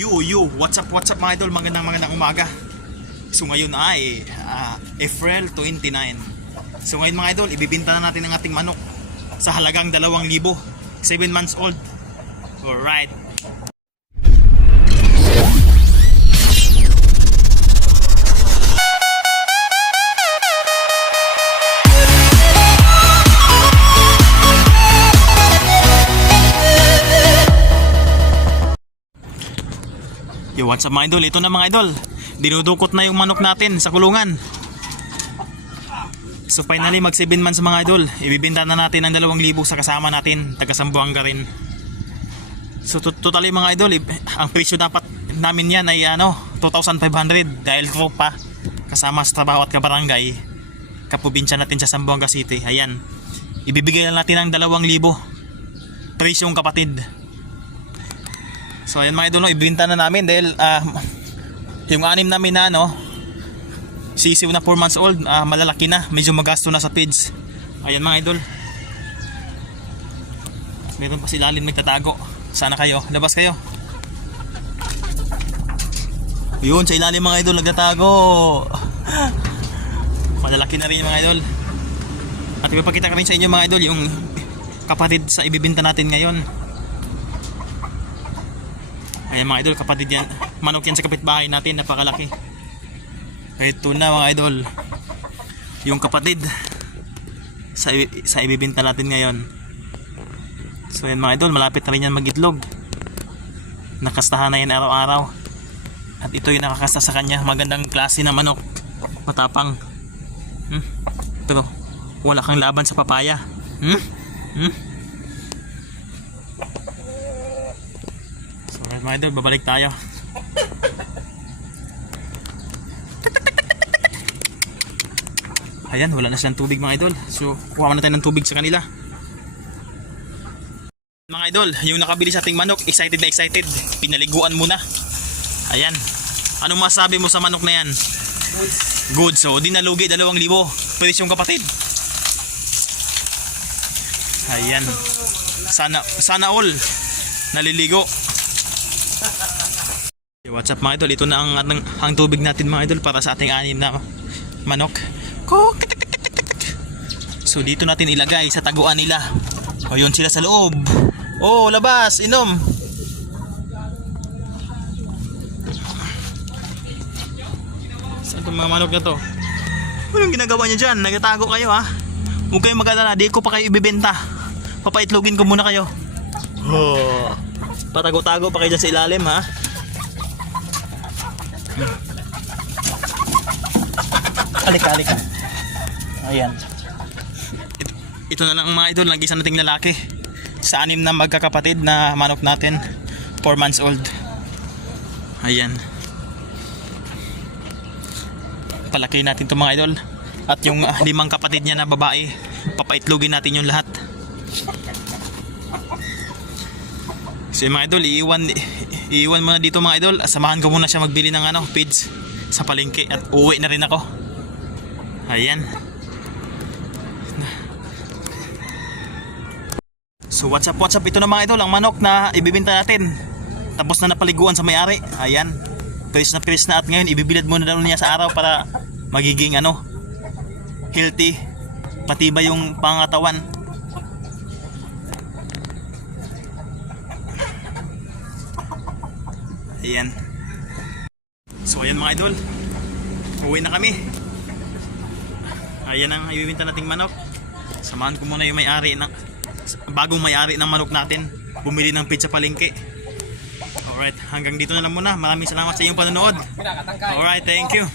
What's up mga idol, magandang umaga. So ngayon ay April 29. So ngayon mga idol, ibibenta na natin ang ating manok sa halagang 2,000, 7 months old. Alright. What's up mga idol, ito na mga idol, dinudukot na yung manok natin sa kulungan. So finally mag 7 months mga idol, ibibenta na natin ang 2,000 sa kasama natin, taga Zamboanga rin. So totally mga idol, ang presyo dapat namin yan ay 2,500 dahil tropa kasama sa trabaho at kabarangay, kaprobinsya natin sa Zamboanga City. Ayan, ibibigay na natin ang 2,000 presyong kapatid. So ayan mga idol, ibenta na namin dahil yung anim namin na sisiw na 4 months old, malalaki na, medyo magasto na sa feeds. Ayan mga idol, meron pa sila ilalim nagtatago. Sana kayo, labas kayo. Yun, sa ilalim mga idol nagtatago. Malalaki na rin mga idol. At ipapakita ko rin sa inyo mga idol yung kapatid sa ibibenta natin ngayon. Ayan mga idol, kapatid yan, manok yan sa kapitbahay natin, napakalaki. Ito na mga idol, yung kapatid sa ibibenta natin ngayon. So ayan mga idol, malapit na rin yan mag-itlog. Nakastahan na yan araw-araw. At ito yung nakakasta sa kanya, magandang klase na manok, matapang. Pero wala kang laban sa papaya. Mga idol, babalik tayo. Ayan, wala na silang tubig mga idol. So, kuha na tayo ng tubig sa kanila. Mga idol, yung nakabili sa ating manok, excited na excited. Pinaliguan muna. Ayan. Anong masabi mo sa manok na yan? Good. So, di nalugi, 2,000. Presyong kapatid. Ayan. Sana all naliligo. What's up mga idol, ito na ang tubig natin mga idol para sa ating anim na manok. So dito natin ilagay sa taguan nila. O yun sila sa loob. Oh, labas, inom. Saan itong mga manok na to? Anong ginagawa nyo dyan? Nagatago kayo ha? Huwag kayong mag-alala, di ko pa kayo ibibenta. Papaitlogin ko muna kayo. Oh, patago-tago pa kayo dyan sa ilalim ha. Halika. Ayan. Ito na lang mga idol, nag-isa nating lalaki sa anim na magkakapatid na manok natin, 4 months old. Ayan. Palaki natin ito mga idol. At yung 5 kapatid niya na babae, papaitlogin natin yung lahat. So mga idol, iiwan muna dito mga idol. Samahan ko muna siya magbili ng feeds sa palengke at uwi na rin ako. Ayan. So what's up, ito na mga idol, ang manok na ibibenta natin. Tapos na napaliguan sa may-ari. Ayan, fresh na at ngayon ibibilad muna daw niya sa araw para magiging healthy, patibay yung pangatawan. Ayan. So ayan mga idol, uwi na kami. Ayan ang ibibenta nating manok. Samahan ko muna yung may-ari bagong may-ari ng manok natin bumili ng feed sa palengke. Alright, hanggang dito na lang muna. Maraming salamat sa iyong panonood. Alright, thank you.